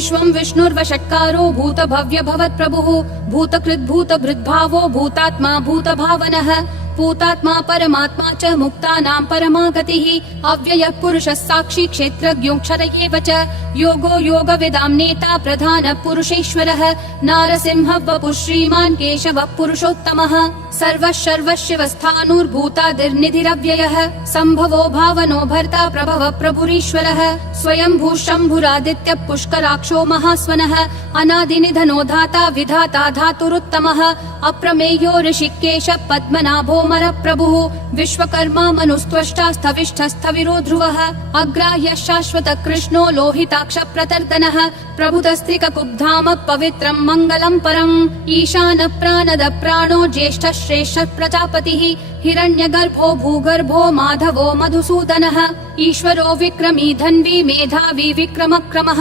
विश्वं विष्णुर्वषट्कारो भूतभव्य भवत्प्रभुः भूतकृद्भूतभृद्भावो भूतात्मा भूतभावनः भूतात्मा परमात्मा च मुक्तानां परमा गतिः अव्ययः पुरुषः साक्षी क्षेत्रज्ञोऽक्षर एव च योगो योगविदां नेता प्रधानः पुरुषेश्वरः नारसिंहः वपुः श्रीमान् केशवः पुरुषोत्तमः सर्वः सर्वशिवस्थाणुर्भूतादिर्निधिरव्ययः सम्भवो भावनो भर्ता प्रभवः प्रभुरीश्वरः स्वयंभू शम्भुरादित्यः पुष्कराक्षो महास्वनः अनादिनिधनो धाता विधाता धातुरुत्तमः अप्रमेयो ऋषिकेशः पद्मनाभो मरप्रभुः विश्वकर्मा मनुस्त्वष्टा स्थविष्ठस्थविरो ध्रुवः अग्राह्यः शाश्वतः कृष्णो लोहिताक्ष प्रतर्दनः प्रभुतस्त्रिककुब्धाम पवित्रं मङ्गलं परम् ईशानः प्राणदः प्राणो ज्येष्ठः श्रेष्ठः प्रजापतिः हिरण्यगर्भो भूगर्भो माधवो मधुसूदनः ईश्वरो विक्रमी धन्वी मेधावी विक्रमक्रमः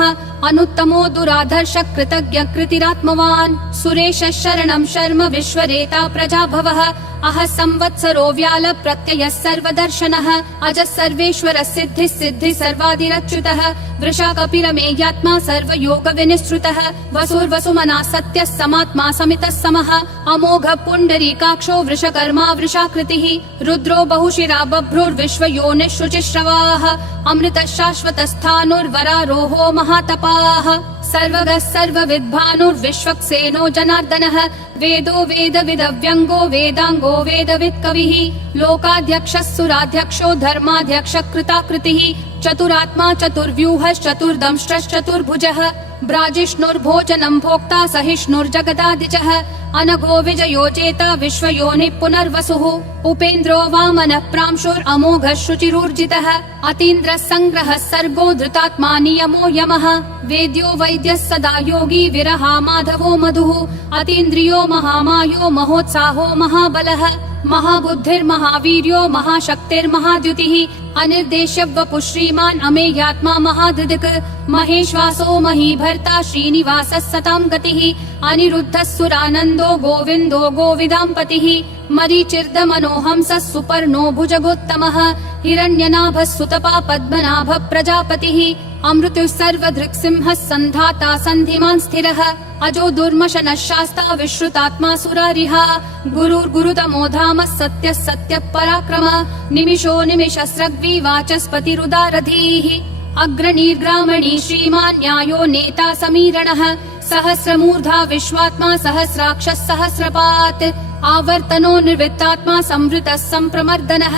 अनुत्तमो दुराधर्ष कृतज्ञ कृतिरात्मवान् सुरेशः शरणं शर्म विश्वरेता प्रजाभवः अह संवत्सरो व्याल प्रत्ययः सर्वदर्शनः अजः सर्वेश्वरः सिद्धिः सिद्धिः सर्वादिरच्युतः वृषा कपिरमेयात्मा सर्वयोग विनिसृतः वसुर्वसुमना सत्यः समात्मा समितः समः अमोघः पुण्डरीकाक्षो वृषकर्मा वृषाकृतिः रुद्रो बहुशिरा बभ्रुर्विश्वयोनिः शुचिश्रवाः अमृतः शाश्वतस्थाणुर्वरारोहो महातपाः सर्वगः सर्वविद्भानुर्विश्वक्सेनो जनार्दनः वेदो वेदविदव्यङ्गो वेदाङ्गो वेदवित् कविः लोकाध्यक्षः सुराध्यक्षो धर्माध्यक्षः कृताकृतिः चतुरात्मा चतुर्व्यूहश्चतुर्दंष्ट्रश्चतुर्भुजः ब्राजिष्णुर्भोजनं भोक्ता सहिष्णुर्जगदादिजः अनघो विजयो जेता विश्वयोनिः पुनर्वसुः उपेन्द्रो वामनः प्रांशुरमोघः शुचिरूर्जितः अतीन्द्रः सङ्ग्रहः सर्गो धृतात्मा नियमो यमः वेद्यो वैद्यः सदा योगी विरहा माधवो मधुः अतीन्द्रियो महामायो महोत्साहो महाबलः महाबुद्धिर्महावीर्यो महाशक्तिर्महाद्युतिः अनिर्देश्य वपुः श्रीमान् अमेयात्मा महादृक् महेश्वासो महीभर्ता श्रीनिवासः सतां गतिः अनिरुद्धः सुरानन्दो गोविन्दो गोविदाम्पतिः मरीचिर्दमनोहंसः सुपर्णो भुजगोत्तमः हिरण्यनाभः सुतपा पद्मनाभः प्रजापतिः अमृतुः सर्वधृक्सिंहः सन्धाता सन्धिमान् स्थिरः अजो दुर्मशनः शास्ता विश्रुतात्मा सुरारिहा गुरुर्गुरुतमो धामः सत्यः सत्यः पराक्रमः निमिषो निमिषस्रग्वी वाचस्पतिरुदारधीः अग्रणीर्ग्रामणी श्रीमान् न्यायो नेता समीरणः सहस्रमूर्धा विश्वात्मा सहस्राक्षः सहस्रपात् आवर्तनो निर्वृत्तात्मा संवृतः सम्प्रमर्दनः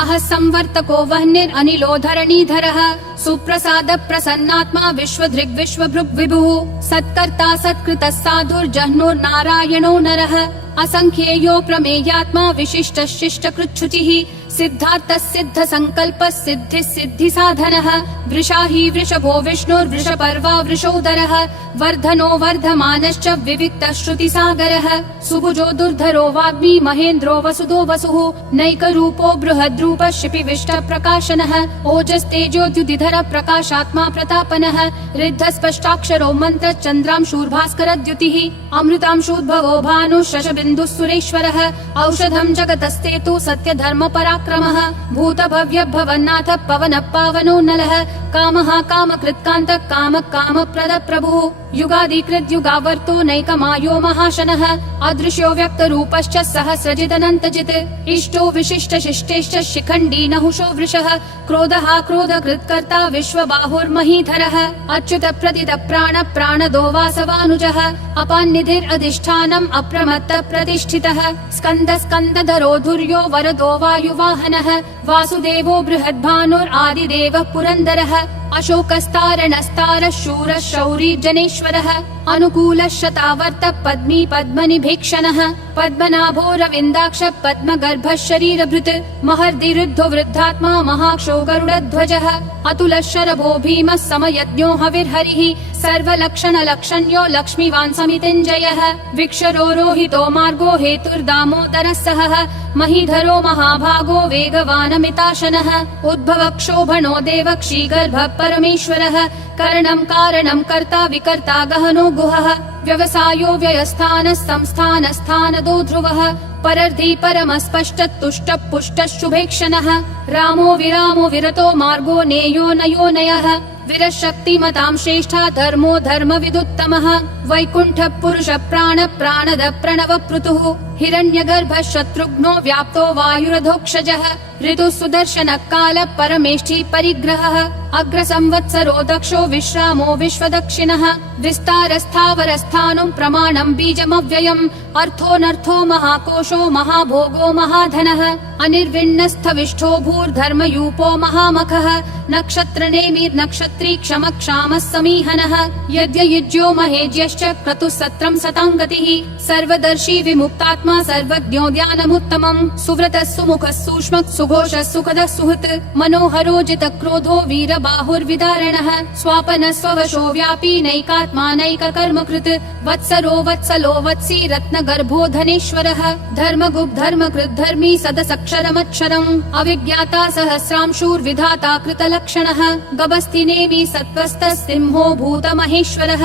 अह संवर्तको वह्निरनिलो धरणीधरः सुप्रसाद प्रसन्नात्मा विश्वधृग् विश्वभृग् विभुः सत्कर्ता सत्कृतः साधुर्जह्नुर्नारायणो नरः असंख्येयो प्रमेयात्मा विशिष्टः शिष्टकृच्छुचिः सिद्धार्थः सिद्ध संकल्पः सिद्धिः सिद्धि साधनः वृषाही वृषभो विष्णुर्वृषपर्वा वृषोदरः वर्धनो वर्धमानश्च विविक्तः श्रुतिसागरः सुभुजो दुर्धरो वाग्मी महेन्द्रो वसुदो वसुः नैकरूपो बृहद्रूपः शिपिविष्ट प्रकाशनः ओजस्तेजोद्युतिधर प्रकाशात्मा प्रतापनः ऋद्धस्पष्टाक्षरो मन्त्र चन्द्रांशूर्भास्करद्युतिः अमृतांशूद्भवो भानुः शशबिन्दुः सुरेश्वरः औषधं जगतस्तेतु सत्यधर्म पराक्रमः भूतभव्य भवन्नाथ पवनः पावनो नलः कामः कामकृत्कान्तः कामः कामप्रदः प्रभुः युगादिकृत् युगावर्तो नैकमायो महाशनः अदृश्यो व्यक्तरूपश्च सहस्रजिदनन्तजित् इष्टो विशिष्ट शिष्टेश्च शिखण्डी नहुषो वृषः क्रोधः क्रोधकृत्कर्ता विश्वबाहुर्महीधरः अच्युत प्रदित प्राण प्राणदो वासवानुजः अपान्निधिरधिष्ठानम् अप्रमत्त प्रतिष्ठितः स्कन्द स्कन्दधरो धुर्यो वरदो वायुवाहनः वासुदेवो बृहद्भानुरादिदेवः पुरन्दरः अशोकस्तारणस्तारः शूरः शौरी जनेश्वरः अनुकूलः शतावर्त पद्मी पद्मनिभीक्षणः पद्मनाभो रविन्दाक्ष पद्मगर्भः शरीरभृत् महर्दिरुद्धो वृद्धात्मा महाक्षो गरुडध्वजः अतुलः शरभो भीमः समयज्ञो हविर्हरिः सर्वलक्षणलक्षण्यो लक्ष्मीवान् समितिञ्जयः विक्षरो रोहितो मार्गो हेतुर्दामोदरः सहः महीधरो महाभागो वेगवानमिताशनः उद्भवः क्षोभणो देवक्षीगर्भः परमेश्वरः करणं कारणं कर्ता विकर्ता गहनो गुहः व्यवसायो व्ययस्थानः संस्थानस्थानदो ध्रुवः परर्धि परमस्पष्ट तुष्ट पुष्ट शुभेक्षणः रामो विरामो विरतो मार्गो नेयो नयो नयः विरशक्तिमतां श्रेष्ठा धर्मो धर्मविदुत्तमः वैकुण्ठ पुरुष प्राण प्राणद प्रणव पृतुः हिरण्यगर्भ शत्रुघ्नो व्याप्तो वायुरधोक्षजः ऋतु सुदर्शन काल परमेष्ठी परिग्रहः अग्र संवत्सरो दक्षो विश्रामो विश्वदक्षिणः विस्तारस्थावरस्थानुं प्रमाणं बीजमव्ययम् अर्थोऽनर्थो महाकोशो महाभोगो महाधनः अनिर्विण्णस्थविष्ठो भूर्धर्मयूपो महामखः नक्षत्रनेमिर्नक्षत्री क्षमक्षामः समीहनः यज्ञयुज्यो महेज्यश्च क्रतुः सत्रं सतां गतिः सर्वदर्शी विमुक्तात्मा सर्वज्ञो ज्ञानमुत्तमम् सुव्रतः सुमुखः सूक्ष्मः सुघोषः सुखदः सुहृत् मनोहरो जितक्रोधो वीरबाहुर्विदारणः स्वापनः स्ववशो व्यापी नैकात्मा नैककर्मकृत् वत्सरो वत्सलो वत्सी रत्नगर्भो धनेश्वरः धर्मगुप् धर्मकृत् धर्मी सदसक्षरमक्षरम् अविज्ञाता सहस्रांशूर्विधाता कृतलक्षणः गभस्तिनेमि सत्त्वस्थः सिंहो भूतमहेश्वरः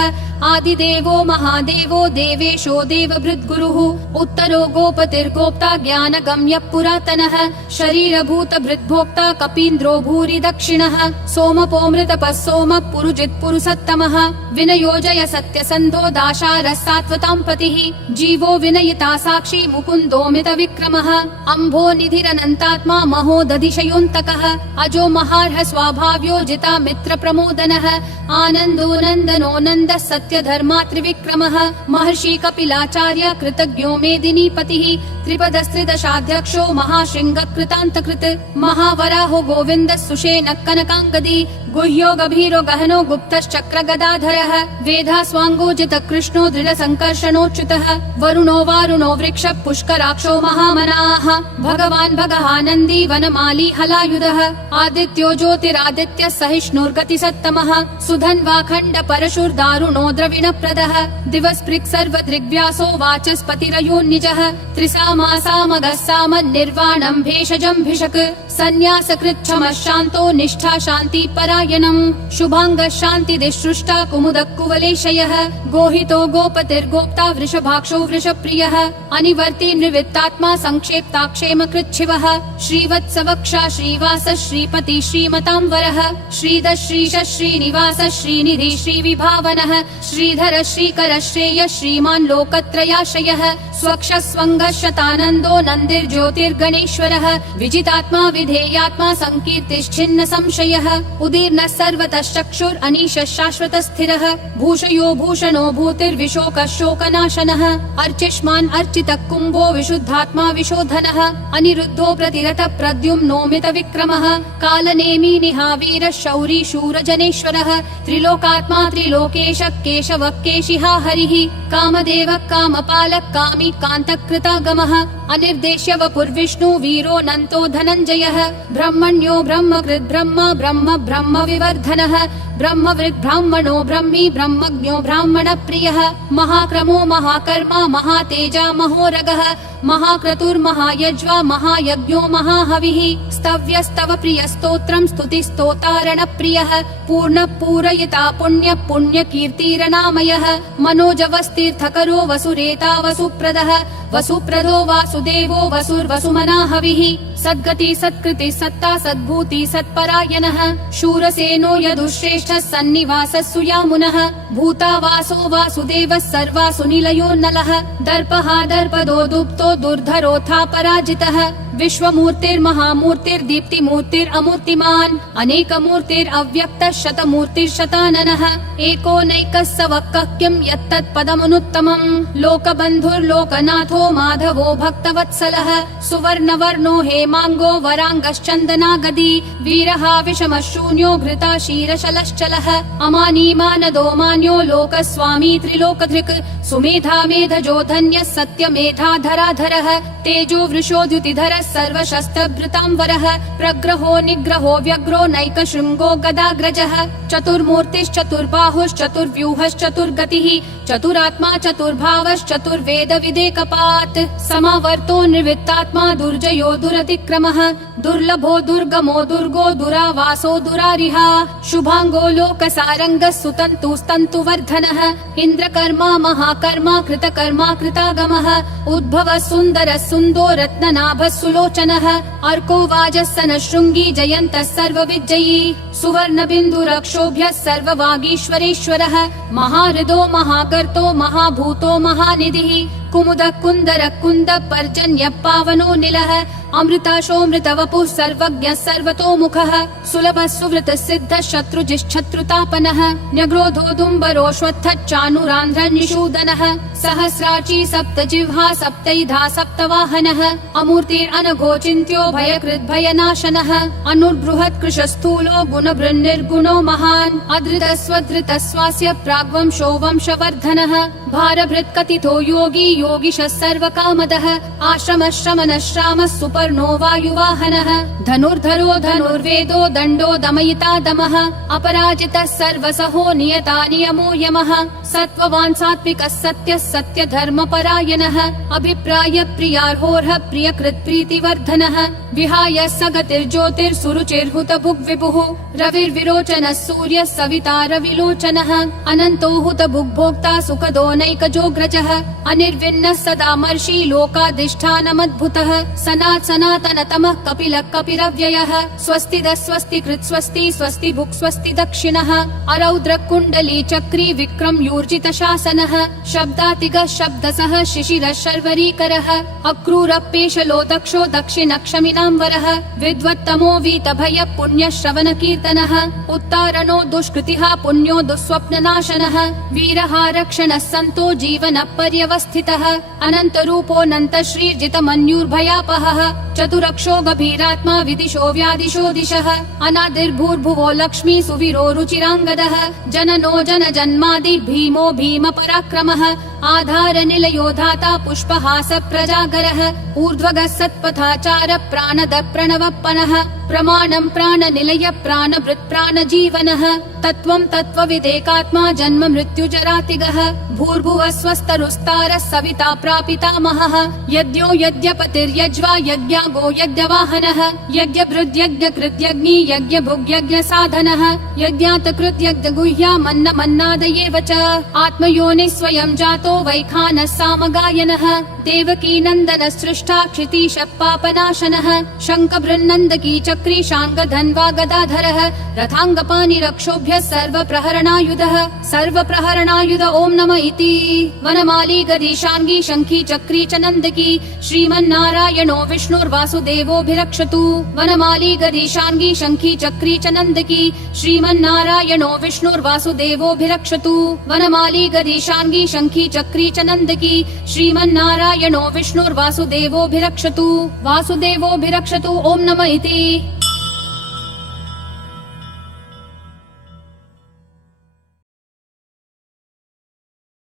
आदिदेवो महादेवो देवेशो देवभृद्गुरुः उत्तरो गोपतिर्गोप्ता ज्ञानगम्यः पुरातनः शरीरभूतभृद्भोक्ता कपीन्द्रो भूरि दक्षिणः सोमपोऽमृतपः सोमः पुरुजित् पुरुषोत्तमः विनयोजय सत्यसन्धो दाशारः सात्वतां पतिः जीवो विनयिता साक्षी मुकुन्दोमित विक्रमः अम्भो निधिरनन्तात्मा महोदधिशयोऽन्तकः अजो महार्ह स्वाभाव्यो जिता मित्र प्रमोदनः आनन्दो नन्दनो नन्दः सत्य धर्मा त्रिविक्रमः महर्षि कपिलाचार्य कृतज्ञो मेदिनीपतिः त्रिपदस्त्रिदशाध्यक्षो महाशृंग कृतान्तकृत् महावराहो गोविन्दः सुषेणः कनकाङ्गदी गुह्यो गभीरो गहनो गुप्तश्चक्र गदाधरः वेधा स्वाङ्गोजित कृष्णो दृढ संकर्षणोच्युतः वरुणो वारुणो वृक्ष पुष्कराक्षो महामनाः भगवान् भगहानन्दी वनमाली हलायुधः आदित्यो ज्योतिरादित्य सहिष्णुर्गति सत्तमः सुधन्वाखण्ड परशुर्दारुणो द्रविणप्रदः दिवस्पृक् सर्वदृग्व्यासो वाचस्पतिरयोन्निजः त्रिसामासामगः सामन्निर्वाणं भेषजं भिषक् सन्न्यासकृच्छमः शान्तो निष्ठा शान्ति परायणम् शुभाङ्गः शान्तिदिसृष्टा कुमुदः कुवलेशयः गोहितो गोपतिर्गोप्ता वृषभाक्षो वृषप्रियः अनिवर्ति निवृत्तात्मा संक्षेप्ताक्षेम कृच्छिवः श्रीवत्सवक्षा श्रीवास श्रीपति श्रीमतां वरः श्रीध श्रीश श्रीनिवास श्रीनिधि श्रीविभावनः श्रीधर श्रीकर श्रेय श्रीमान् लोकत्रयाश्रयः स्वक्ष स्वङ्गः शतानन्दो नन्दिर्ज्योतिर्गणेश्वरः विजितात्मा विधेयात्मा संकीर्तिश्छिन्न संशयः उदीर्णः सर्वतः चक्षुर् अनीशः शाश्वतः स्थिरः भूषयो भूषणो भूतिर्विशोकः शोकनाशनः अर्चिष्मान् अर्चितः कुम्भो विशुद्धात्मा विशोधनः अनिरुद्धो प्रतिरतः प्रद्युम्नोमित विक्रमः कालनेमी निहावीरः शौरी शूरजनेश्वरः त्रिलोकात्मा त्रिलोकेशः केशवः केशिहा हरिः कामदेवः कामपालः कामी कान्तकृतागमः अनिर्देश्य वपुर्विष्णु वीरो नन्तो धनञ्जयः ब्रह्मण्यो ब्रह्मकृत् ब्रह्म ब्रह्म ब्रह्म विवर्धनः ब्रह्मवृद् ब्राह्मणो ब्रह्मी ब्रह्मज्ञो ब्राह्मण प्रियः महाक्रमो महाकर्मा महातेजा महोरगः महाक्रतुर्महायज्वा महायज्ञो महाहविः स्तव्यस्तव प्रियस्तोत्रं स्तुतिस्तोतारण प्रियः पूर्ण पूरयिता पुण्य पुण्य कीर्तिरनामयः मनोजवस्तीर्थकरो वसुरेता वसुप्रदः वसुप्रदो वासुदेवो वसुर्वसुमना हविः सद्गति सत्कृति सत्ता सद्भूति सत्परायणः शूरसेनो यदुश्रेष्ठः सन्निवासः सुयामुनः भूतावासो वासुदेवः सर्वासु निलयो नलः दर्पः दर्पदो दुप्तो दुर्धरोऽथा पराजितः विश्वमूर्तिर्महामूर्तिर्दीप्तिमूर्तिरमूर्तिमान् अनेकमूर्तिरव्यक्तः शतमूर्तिर्शताननः एकोनैकः स वक्कः किं यत्तत्पदमनुत्तमम् लोकबन्धुर्लोकनाथो माधवो भक्तवत्सलः सुवर्णवर्णो हेमाङ्गो वराङ्गश्चन्दनागदी वीरः विषमः शून्यो घृता क्षीरशलश्चलः अमानी मानदो मान्यो लोकस्वामी त्रिलोकधृक् सुमेधा मेधजो धन्यः सत्यमेधाधराधरः तेजो वृषोद्युतिधरः सर्वशस्त्रभृताम्बरः प्रग्रहो निग्रहो व्यग्रो नैकशृङ्गो गदाग्रजः चतुर्मूर्तिश्चतुर्बाहुश्चतुर्व्यूहश्चतुर्गतिः चतुरात्मा चतुर्भावश्चतुर्वेद विदेकपात् समावर्तो निर्वृत्तात्मा दुर्जयो दुरतिक्रमः दुर्लभो दुर्गमो दुर्गो दुरावासो दुरारिहा शुभांगो लोकसारंगः सुतन्तुस्तन्तुवर्धनः इन्द्रकर्मा महाकर्मा कृतकर्मा कृतागमः उद्भवः सुन्दरः सुन्दो रत्ननाभः सुलोचनः अर्को वाजस्सनः शृङ्गी जयन्तः सर्वविजयी सुवर्णबिन्दुरक्षोभ्यः सर्ववागीश्वरेश्वरः महाहृदो महाकर्तो महाभूतो महानिधिः कुमुदः कुन्दरः कुन्दः पर्जन्यः पावनो निलः अमृताशोऽमृतवपुः सर्वज्ञः सर्वतोमुखः सुलभः सुवृतः सिद्धः शत्रुजिश्शत्रुतापनः न्यग्रोधोदुम्बरोऽश्वत्थः चाणूरान्ध्रनिषूदनः सहस्राची सप्तजिह्वा सप्तैधा सप्तवाहनः अमूर्तिरनघोचिन्त्यो भयकृद्भयनाशनः अनुर्बृहत्कृशस्थूलो गुणभृन्निर्गुणो महान् अधृतस्वधृतस्वास्य प्राग्वंशो वंशवर्धनः भारभृत्कथितो योगी योगिशः सर्वकामदः आश्रमः श्रमणः श्रामः सुपर्णो वायुवाहनः धनुर्धरो धनुर्वेदो दण्डो दमयिता दमः अपराजितः सर्वसहो नियता नियमो यमः सत्त्ववान् सात्विकः सत्यः सत्यधर्मपरायणः अभिप्राय प्रियार्होर्ह प्रियकृत् प्रीतिवर्धनः विहाय सगतिर्ज्योतिर्सुरुचिर्हुतभुग्विभुः रविर्विरोचनः सूर्यः सविता रविलोचनः अनन्तो हुतभुग्भोक्ता सुखदो नैकजोऽग्रजः अनिर्विण्णः सदा मर्षि लोकाधिष्ठानमद्भुतः सनातनतमः कपिलः कपिरव्ययः स्वस्तिदः स्वस्तिकृत् स्वस्ति स्वस्ति भुक् स्वस्ति दक्षिणः अरौद्रः कुण्डली चक्री विक्रम यूर्जित शासनः शब्दातिगः शब्दसः शिशिरः शर्वरीकरः अक्रूरः पेशलो दक्षो दक्षिणक्षमिनाम्बरः विद्वत्तमो वीतभयः पुण्यश्रवण कीर्तनः उत्तारणो दुष्कृतिः पुण्यो दुःस्वप्ननाशनः वीरः रक्षणः सन्तो जीवनः पर्यवस्थितः अनन्तरूपोऽनन्त श्रीर्जितमन्युर्भयापहः चतुरक्षो गभीरात्मा विदिशो व्यादिशो दिशः अनादिर्भूर्भुवो लक्ष्मी सुवीरो रुचिराङ्गदः जननो जनजन्मादि भीमो भीम पराक्रमः आधार निलयो धाता पुष्पहास प्रजागरः ऊर्ध्वगः सत्पथाचार प्राणद प्रणवप्पनः प्रमाणं प्राणनिलय प्राणभृत् प्राणजीवनः तत्त्वं तत्त्वविदेकात्मा जन्म मृत्युजरातिगः भूर्भुवः स्वस्तरुस्तारः सविता प्रापितामहः यज्ञो यज्ञपतिर्यज्वा यज्ञागो यज्ञवाहनः यज्ञभृद्यज्ञकृत्यग्नि यज्ञभुग्यज्ञसाधनः यज्ञातकृत्यज्ञगुह्यामन्नमन्नादयेव च आत्मयोनिः स्वयं जातो वैखानः सामगायनः देवकी नन्दनः सृष्टा क्षितीशः पापनाशनः शङ्खबृन्नन्दकी चक्री शाङ्गधन्वा गदाधरः रथाङ्गपाणिरक्षोभ्यः सर्वप्रहरणायुधः सर्वप्रहरणायुध ॐ नमः इति वनमाली गदीशाङ्गी शङ्खी चक्री च नन्दकी श्रीमन्नारायणो विष्णुर्वासुदेवोऽभिरक्षतु वनमाली गदीशाङ्गी शङ्खी चक्री च नन्दकी श्रीमन्नारायणो विष्णुर्वासुदेवोऽभिरक्षतु वनमाली गदीशाङ्गी शङ्खी चक्री च नन्दकी श्रीमन्नारायणो विष्णुर्वासुदेवोऽभिरक्षतु वासुदेवोऽभिरक्षतु ॐ नमः इति